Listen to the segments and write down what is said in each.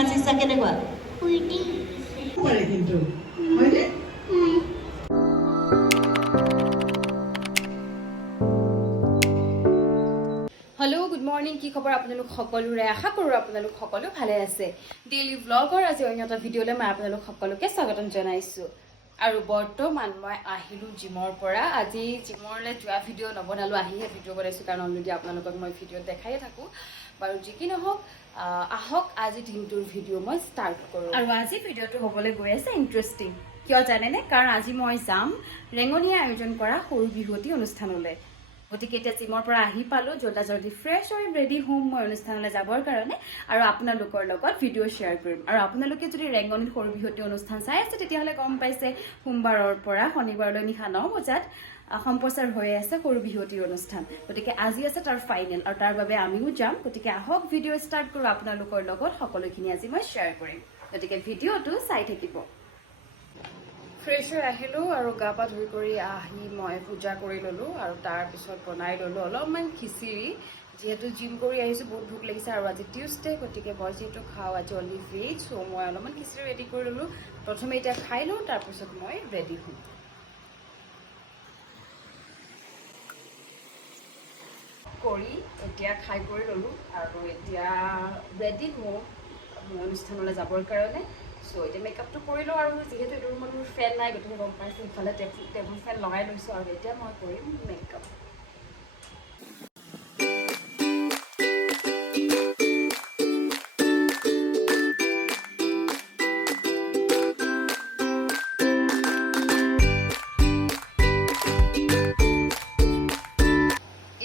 ইচ্ছা কেনেকুৱা পাৰে কিন্তু হয়নে हेलो गुड मर्निंग কি খবৰ আপোনালোক সকলোৰে আশা কৰো আপোনালোক সকলো ভালে আছে ডেইলি ব্লগৰ আজি অন্য এটা ভিডিঅ'লৈ মই আপোনালোক সকলোকে স্বাগতম জনাইছো আৰু বৰ্তমান মই আহিলো জিমৰ পৰা আজি জিমৰলৈ যোৱা ভিডিঅ' নবনালো আহিহে ভিডিঅ' বনাইছো কাৰণ অলৰেডি আপোনালোকক মই ভিডিঅ'ত দেখাই থাকো বাৰু যি কি নহওক আহক আজি দিনটোৰ ভিডিঅ' মই ষ্টাৰ্ট কৰো আৰু আজি ভিডিঅ'টো হ'বলৈ গৈ আছে ইন্টাৰেষ্টিং কিয় জানেনে কাৰণ আজি মই যাম ৰেঙনীয়া আয়োজন কৰা সৰু বিহুৱতী অনুষ্ঠানলৈ গতিকে এতিয়া জিমৰ পৰা আহি পালো জলদি ফ্ৰেছ হৈ ৰেডি হ'ম মই অনুষ্ঠানলৈ যাবৰ কাৰণে আৰু আপোনালোকৰ লগত ভিডিঅ' শ্বেয়াৰ কৰিম আৰু আপোনালোকে যদি ৰেঙনিত সৰু বিহুৱতী অনুষ্ঠান চাই আছে তেতিয়াহ'লে গম পাইছে সোমবাৰৰ পৰা শনিবাৰলৈ নিশা 9 বজাত সম্প্ৰচাৰ হৈ আছে সৰু বিহুৱতীৰ অনুষ্ঠান গতিকে আজি আছে তাৰ ফাইনেল আৰু তাৰ বাবে আমিও যাম গতিকে আহক ভিডিঅ' ষ্টাৰ্ট কৰোঁ আপোনালোকৰ লগত সকলোখিনি আজি মই শ্বেয়াৰ কৰিম গতিকে ভিডিঅ'টো চাই থাকিব ফ্ৰেছ হৈ আহিলোঁ আৰু গা পা ধুই কৰি আহি মই পূজা কৰি ল'লোঁ আৰু তাৰপিছত বনাই ল'লোঁ অলপমান খিচিৰি যিহেতু জিম কৰি আহিছোঁ বহুত ভোক লাগিছে আৰু আজি টিউজডে গতিকে মই যিহেতু খাওঁ আজি অনলি ভেজ চ' মই অলপমান খিচিৰি ৰেডি কৰি ল'লোঁ প্ৰথমে এতিয়া খাই লওঁ তাৰপিছত মই ৰেডি হ'ম কৰি এতিয়া খাই কৰি ল'লোঁ আৰু এতিয়া ৰেডি হওঁ মোৰ অনুষ্ঠানলৈ যাবৰ কাৰণে চ' এতিয়া মেকআপটো কৰি লওঁ আৰু যিহেতু এইটো ৰুমত মোৰ ফেন নাই গতিকে গম পাইছোঁ ইফালে টেবুল ফেন লগাই লৈছোঁ আৰু এতিয়া মই কৰিম মেকআপ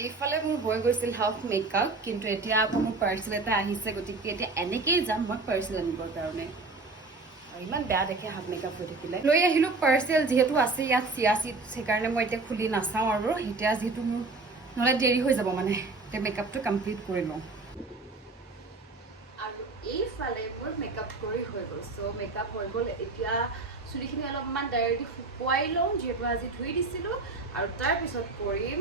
এইফালে মোৰ হৈ গৈছিল হাফ মেকআপ কিন্তু এতিয়া আকৌ মোৰ পাৰ্চেল এটা আহিছে গতিকে এতিয়া এনেকেই যাম মই পাৰ্চেল আনিবৰ কাৰণে ইমান বেয়া দেখে হাফ মেকআপ হৈ থাকিলে লৈ আহিলোঁ পাৰ্চেল যিহেতু আছে ইয়াত চিয়া চিট সেইকাৰণে মই এতিয়া খুলি নাচাওঁ আৰু এতিয়া যিহেতু মোৰ নহ'লে দেৰি হৈ যাব মানে এতিয়া মেকআপটো কমপ্লিট কৰি লওঁ আৰু এইফালে মোৰ মেকআপ কৰি হৈ গ'ল চ' মেকআপ হৈ গ'ল এতিয়া চুলিখিনি অলপমান ডাইৰেক্টলি শুকুৱাই লওঁ যিহেতু আজি ধুই দিছিলোঁ আৰু তাৰপিছত কৰিম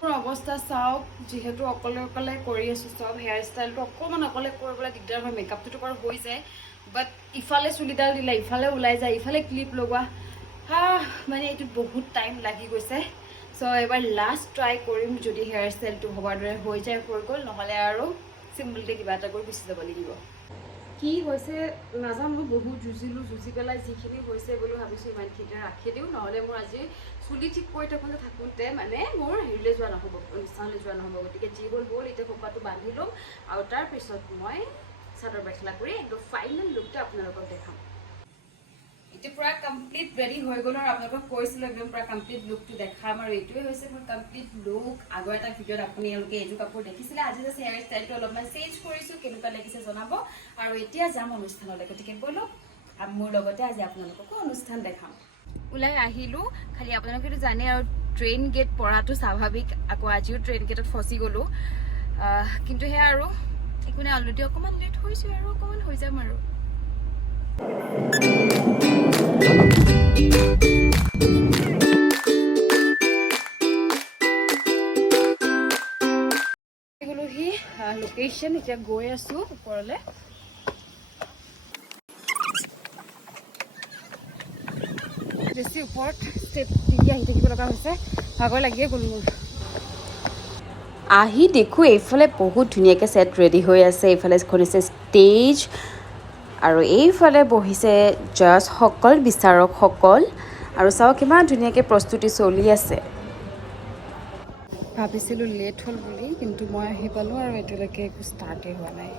মোৰ অৱস্থা চাওক যিহেতু অকলে কৰি আছোঁ চব হেয়াৰ ষ্টাইলটো অকণমান অকলে কৰিবলৈ দিগদাৰ হয় মেকআপটোতো বাৰু হৈ যায় বাট ইফালে চুলিডাল দিলে ইফালে ওলাই যায় ইফালে ক্লিপ লগোৱা মানে এইটোত বহুত টাইম লাগি গৈছে চ' এবাৰ লাষ্ট ট্ৰাই কৰিম যদি হেয়াৰ ষ্টাইলটো হ'বৰ দৰে হৈ যায় হৈ গ'ল নহ'লে আৰু চিম্পলকৈ কিবা এটা কৰি গুচি যাব লাগিব কি হৈছে নাজানো বহুত যুঁজি পেলাই যিখিনি হৈছে বুলি ভাবিছোঁ ইমানখিনি ৰাখি দিওঁ নহ'লে মোৰ আজি চুলি ঠিক কৰি থাকোঁতে মানে মোৰ হেৰিলৈ যোৱা নহ'ব অনুষ্ঠানলৈ যোৱা নহ'ব গতিকে যি হ'ল এতিয়া খোপাটো বান্ধি ল'ম আৰু তাৰপিছত মই চাদৰ মেখেলা কৰি একদম ফাইনেল লুকটো আপোনালোকক দেখাম এতিয়া পূৰা কমপ্লিট ৰেডি হৈ গ'ল আৰু আপোনালোকক কৈছিলোঁ একদম পূৰা কমপ্লিট লুকটো দেখাম আৰু এইটোৱে হৈছে মোৰ কমপ্লিট লুক আগৰ এটা ভিডিঅ'ত আপোনালোকে এইযোৰ কাপোৰ দেখিছিলে আজি জাষ্ট হেয়াৰ ষ্টাইলটো অলপমান চেঞ্জ কৰিছোঁ কেনেকুৱা লাগিছে জনাব আৰু এতিয়া যাম অনুষ্ঠানলৈ গতিকে ব'লক মোৰ লগতে আজি আপোনালোককো অনুষ্ঠান দেখাম ওলাই আহিলোঁ খালি আপোনালোকেতো জানে আৰু ট্ৰেইন গেট পৰাটো স্বাভাৱিক আকৌ আজিও ট্ৰেইন গেটত ফচি গ'লোঁ কিন্তু সেয়া আৰু একো নাই অলৰেডি অকণমান লেট হৈছোঁ আৰু অকণমান হৈ যাম আৰু গ'লোহি লোকেশ্যন এতিয়া গৈ আছোঁ ওপৰলৈ বেছি ওপৰত ষ্টেপ দি আহি থাকিব লগা হৈছে ভাগৰ লাগিয়ে গ'ল মোৰ আহি দেখোঁ এইফালে বহুত ধুনীয়াকৈ ছেট ৰেডি হৈ আছে এইফালে খুলিছে ষ্টেজ আৰু এইফালে বহিছে জাজসকল বিচাৰকসকল আৰু চাওক কিমান ধুনীয়াকৈ প্ৰস্তুতি চলি আছে ভাবিছিলোঁ লেট হ'ল বুলি কিন্তু মই আহি পালোঁ আৰু এতিয়ালৈকে একো ষ্টাৰ্টেই হোৱা নাই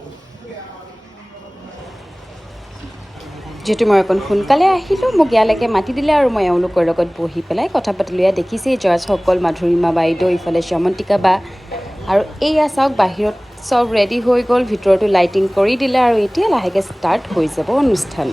যিহেতু মই অকণ সোনকালে আহিলোঁ মোক ইয়ালৈকে মাতি দিলে আৰু মই এওঁলোকৰ লগত বহি পেলাই কথা পাতিলোঁ এয়া দেখিছেই জাজসকল মাধুৰিমা বাইদেউ ইফালে শ্যামন্তিকা বা আৰু এয়া চাওক বাহিৰত চব ৰেডি হৈ গ'ল ভিতৰতো লাইটিং কৰি দিলে আৰু এতিয়া লাহেকৈ ষ্টাৰ্ট হৈ যাব অনুষ্ঠান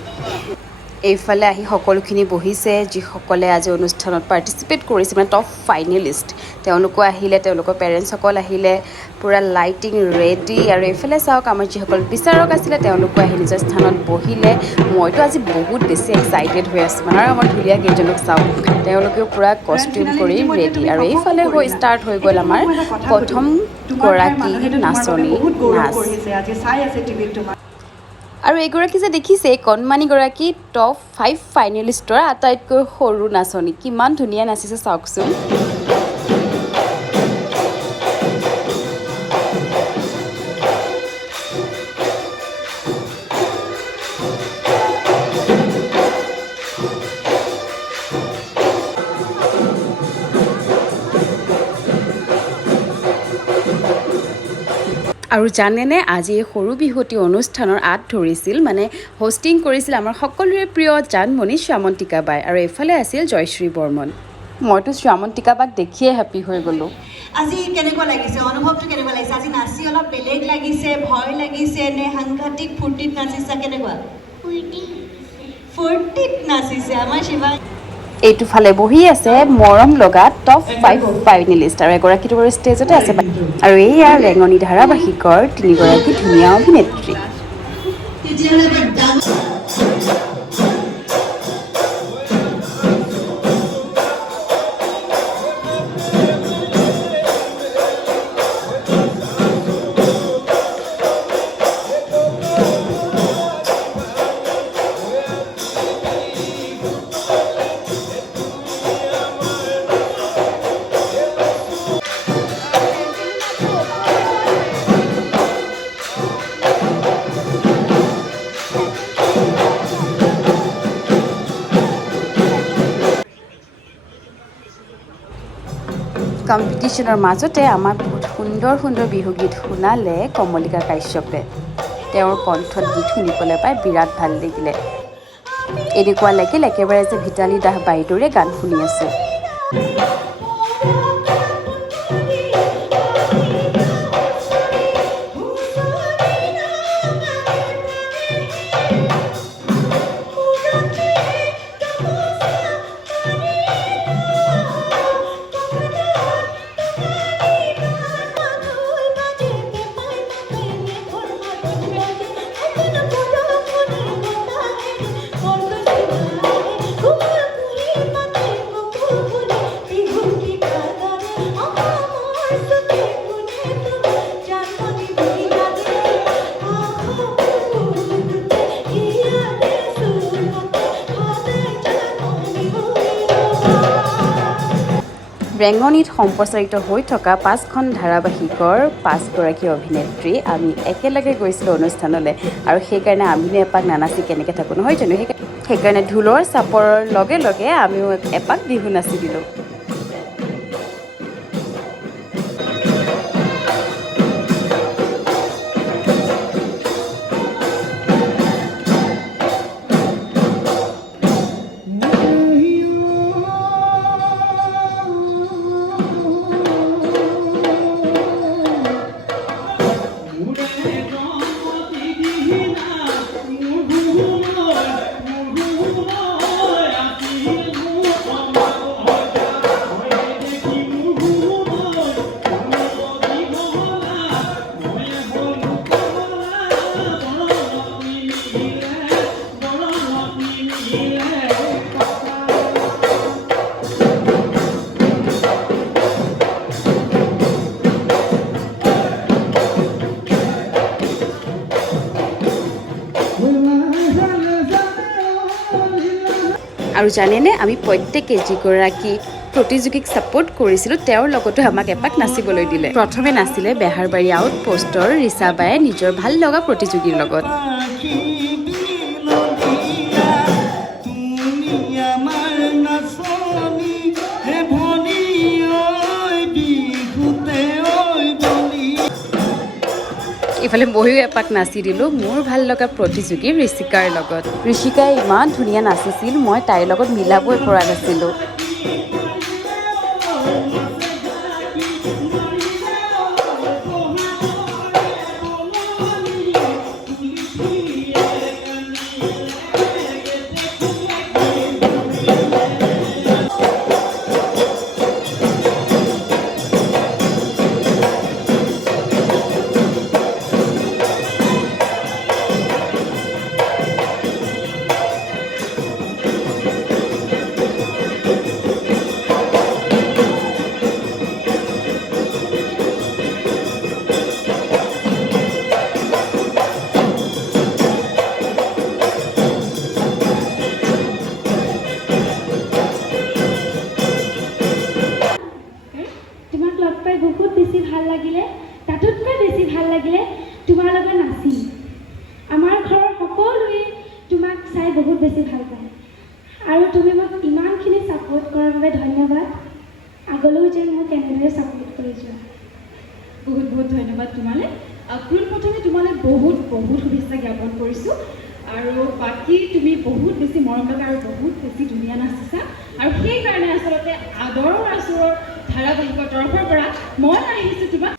এইফালে আহি সকলোখিনি বহিছে যিসকলে আজি অনুষ্ঠানত পাৰ্টিচিপেট কৰিছে মানে টপ ফাইনেলিষ্ট তেওঁলোকো আহিলে তেওঁলোকৰ পেৰেণ্টছসকল আহিলে পূৰা লাইটিং ৰেডি আৰু এইফালে চাওক আমাৰ যিসকল বিচাৰক আছিলে তেওঁলোকো আহি নিজৰ স্থানত বহিলে মইতো আজি বহুত বেছি এক্সাইটেড হৈ আছোঁ মানে আৰু আমাৰ ধুনীয়া কেইজনক চাওক তেওঁলোকেও পূৰা কষ্টিউম কৰি ৰেডি আৰু এইফালে ষ্টাৰ্ট হৈ গ'ল আমাৰ প্ৰথম গৰাকী নাচনী নাচ আৰু এইগৰাকী যে দেখিছে কণমানিগৰাকী টপ 5 ফাইনেলিষ্টৰ আটাইতকৈ সৰু নাচনী কিমান ধুনীয়া নাচিছে চাওকচোন আৰু জানেনে আজি এই সৰু বিহুতি অনুষ্ঠানৰ আঁত ধৰিছিল মানে হোষ্টিং কৰিছিল আমাৰ সকলোৰে প্ৰিয় জানমণি শ্যামন্তিকা বাই আৰু এফালে আছিল জয়শ্ৰী বৰ্মন মইতো শ্যামন্তিকা বাক দেখিয়ে হেপী হৈ গ'লোঁ আজি কেনেকুৱা লাগিছে অনুভৱটো কেনেকুৱা লাগিছে আজি নাচি অলপ বেলেগ লাগিছে ভয় লাগিছে নে সাংঘাতিক ফূৰ্তিত নাচিছা কেনেকুৱা ফূৰ্তিত নাচিছে আমাৰ শিৱা এইটো ফালে বহি আছে মৰম লগা টপ 5 ফাইনেলিষ্ট আৰু এগৰাকীটো ষ্টেজতে আছে আৰু এইয়া ৰেঙনি ধাৰাবাহিকৰ তিনিগৰাকী ধুনীয়া অভিনেত্ৰী কম্পিটিশ্যনৰ মাজতে আমাক বহুত সুন্দৰ সুন্দৰ বিহুগীত শুনালে কমলিকা কাশ্যপে তেওঁৰ কণ্ঠত গীত শুনিবলৈ পাই বিৰাট ভাল লাগিলে এনেকুৱা লাগিল একেবাৰে যে ভিতালী দাস বাইদেউৰে গান শুনি আছোঁ ৰেঙনিত সম্প্ৰচাৰিত হৈ থকা 5খন ধাৰাবাহিকৰ 5গৰাকী অভিনেত্ৰী আমি একেলগে গৈছিলোঁ অনুষ্ঠানলৈ আৰু সেইকাৰণে আমিনো এপাক নানাচি কেনেকৈ থাকোঁ নহয় জানো সেইকাৰণে ঢোলৰ চাপৰৰ লগে লগে আমিও এপাক বিহু নাচি দিলোঁ আৰু জানেনে আমি প্ৰত্যেকে যিগৰাকী প্ৰতিযোগীক ছাপোৰ্ট কৰিছিলোঁ তেওঁৰ লগতো আমাক এপাক নাচিবলৈ দিলে প্ৰথমে নাছিলে বেহাৰবাৰী আউটপোষ্টৰ ৰিচাবায়ে নিজৰ ভাল লগা প্ৰতিযোগীৰ লগত ইফালে ময়ো এপাক নাচি দিলোঁ মোৰ ভাল লগা প্ৰতিযোগী ঋষিকাৰ লগত ঋষিকাই ইমান ধুনীয়া নাচিছিল মই তাইৰ লগত মিলাবই পৰা নাছিলোঁ লাগিলে তোমাৰ লগত নাচিম। আমাৰ ঘৰৰ সকলোৱে তোমাক চাই বহুত বেছি ভাল পায় আৰু তুমি মোক ইমানখিনি ছাপোৰ্ট কৰাৰ বাবে ধন্যবাদ। আগলৈও যেন মোক এনেদৰে ছাপোৰ্ট কৰি যোৱা। বহুত বহুত ধন্যবাদ তোমালৈ। পোনপ্ৰথমে তোমালৈ বহুত বহুত শুভেচ্ছা জ্ঞাপন কৰিছোঁ আৰু বাকী তুমি বহুত বেছি মৰম লগা আৰু বহুত বেছি ধুনীয়া নাচিছা আৰু সেইকাৰণে আচলতে আদৰৰ আচৰৰ ধাৰাবাহিকৰ তৰফৰ পৰা মই আহিছোঁ তোমাক।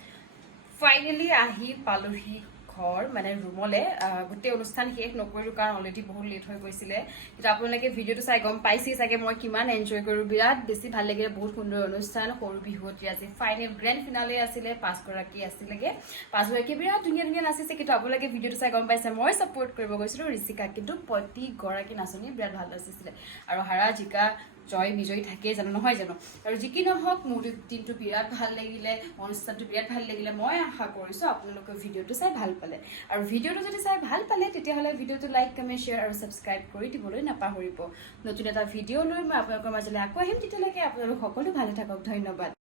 ফাইনেলি আহি পালোহি ঘৰ মানে ৰুমলৈ। গোটেই অনুষ্ঠান শেষ নকৰিলোঁ কাৰণ অলৰেডি বহুত লেট হৈ গৈছিলে, কিন্তু আপোনালোকে ভিডিঅ'টো চাই গম পাইছেই চাগে মই কিমান এনজয় কৰোঁ। বিৰাট বেছি ভাল লাগিলে, বহুত সুন্দৰ অনুষ্ঠান। সৰু বিহুৱতী আজি ফাইনেল গ্ৰেণ্ড ফিনালে আছিলে, 5গৰাকী আছিলেগৈ। 5গৰাকী বিৰাট ধুনীয়া ধুনীয়া নাচিছে, কিন্তু আপোনালোকে ভিডিঅ'টো চাই গম পাইছে মই ছাপোৰ্ট কৰিব গৈছিলোঁ ঋষিকা, কিন্তু প্ৰতিগৰাকী নাচনীয়ে বিৰাট ভাল নাচিছিলে আৰু হাৰা জিকা জয় বিজয়ী থাকেই জানো, নহয় জানো? আৰু যি কি নহওক মোৰ দিনটো বিৰাট ভাল লাগিলে, অনুষ্ঠানটো বিৰাট ভাল লাগিলে। মই আশা কৰিছোঁ আপোনালোকে ভিডিঅ'টো চাই ভাল পালে, আৰু ভিডিঅ'টো যদি চাই ভাল পালে তেতিয়াহ'লে ভিডিঅ'টো লাইক কমেণ্ট শ্বেয়াৰ আৰু ছাবস্ক্ৰাইব কৰি দিবলৈ নাপাহৰিব। নতুন এটা ভিডিঅ' লৈ মই আপোনালোকৰ মাজলৈ আকৌ আহিম, তেতিয়ালৈকে আপোনালোক সকলো ভালে থাকক। ধন্যবাদ।